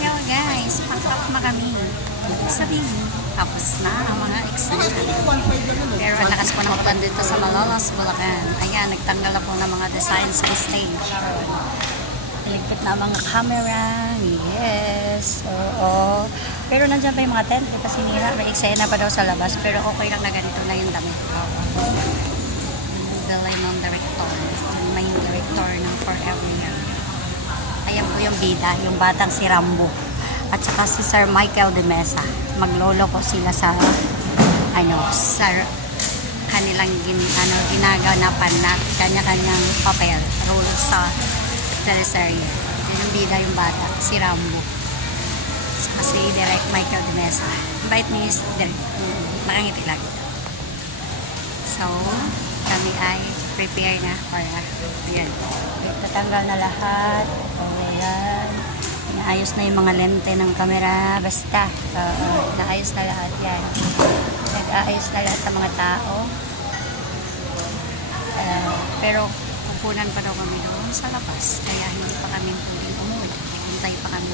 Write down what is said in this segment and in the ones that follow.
Yo guys, pack-up na kami. Sabihin, tapos na ang mga eksena. Pero ang lakas po ng ulan dito sa Malolos, Bulacan. Ayan, nagtanggal na po ng mga designs sa stage. Iligpit na ang mga camera. Yes. Oo. Pero nandiyan pa yung mga tent. Kasi nila, may eksena pa daw sa labas. Pero okay lang na ganito na yung damit. Bilay ng director. Yung main director ng Forever Young. Ayan po yung bida, yung batang si Rambo. At saka si Sir Michael de Mesa. Maglolo ko sila sa sa kanilang ginaganapan na kanya-kanyang papel, role sa teleserye. Yun yung bida yung bata, si Rambo. Saka si Direk Michael de Mesa. Invite ni Direk. Nakangiti lang. So, kami ay prepare na para yan. Tatanggal na lahat. Okay yan. Naayos na yung mga lente ng camera. Basta. Naayos na lahat yan. Nag-aayos na lahat ng mga tao. Pero pupunan pa daw kami doon sa labas. Kaya hindi pa kami pwedeng umuwi. Hintay pa kami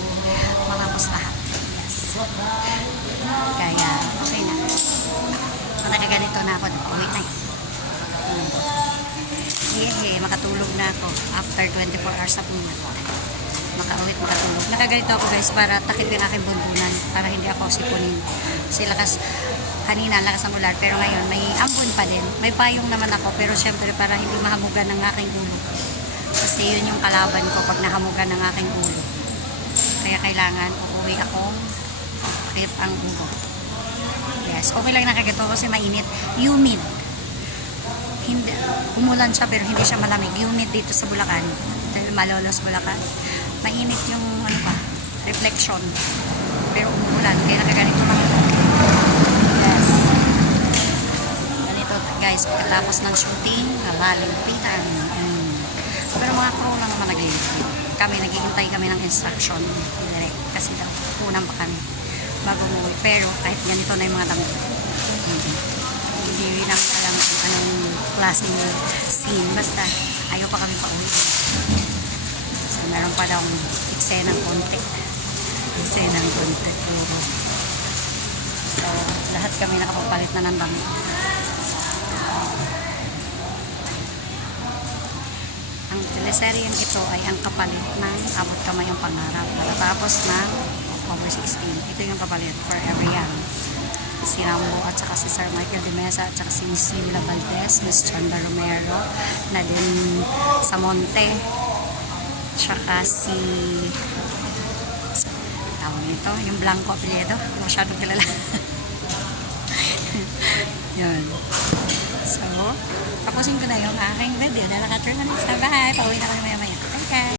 mga pustahan. Yes. Kaya okay na. So, nakaganito na ako. Uwi na. Makatulog na ako after 24 hours na pumunta. Makauwit, makatulog. Nakaganito ako guys para takip yung aking bundunan para hindi ako sipunin. Kasi lakas, kanina lakas ang ulan pero ngayon may ambon pa din. May payong naman ako pero syempre para hindi mahamugan ng aking ulo. Kasi yun yung kalaban ko pag nahamugan ng aking ulo. Kaya kailangan uuwi ako takip ang ulo. Yes, okay lang nakaganito kasi mainit. Humid. Hindi, umulan siya pero hindi siya malamig. Humid dito sa Bulacan. Dahil Malolos, Bulacan. Mainit yung reflection. Pero umulan. Kaya nakaganito lang ito. Yes. Ganito guys, pagkatapos ng shooting, lalimpitan. Pero mga crew lang naman naglilipit. Kami, naghihintay kami ng instruction. Direct. Kasi daw, unang pa kami bago umuwi. Pero kahit ganito na yung mga damit. Hindi rin namin alam kung anong klaseng scene. Basta, ayaw pa kami pauwi. So, meron pa daw eksenang konti. Eksenang konti. So, lahat kami nakapagpalit na ng damit. Ang teleseryeng ito ay ang kapalit ng Abot Kamay ang Pangarap. Tapos ng October 16. Ito yung kapalit Forever Young. Si Rambo at saka si Sir Michael de Mesa at saka si Miss Yula Valdez, Miss Chanda Romero na din sa Monte, tsaka si tawag nito, yung Blanco apelyido, masyadong kilala. Yun. So, tapusin ko na yung aking video dahil nakaturn na sa bahay, pauwi na kami maya maya. Okay.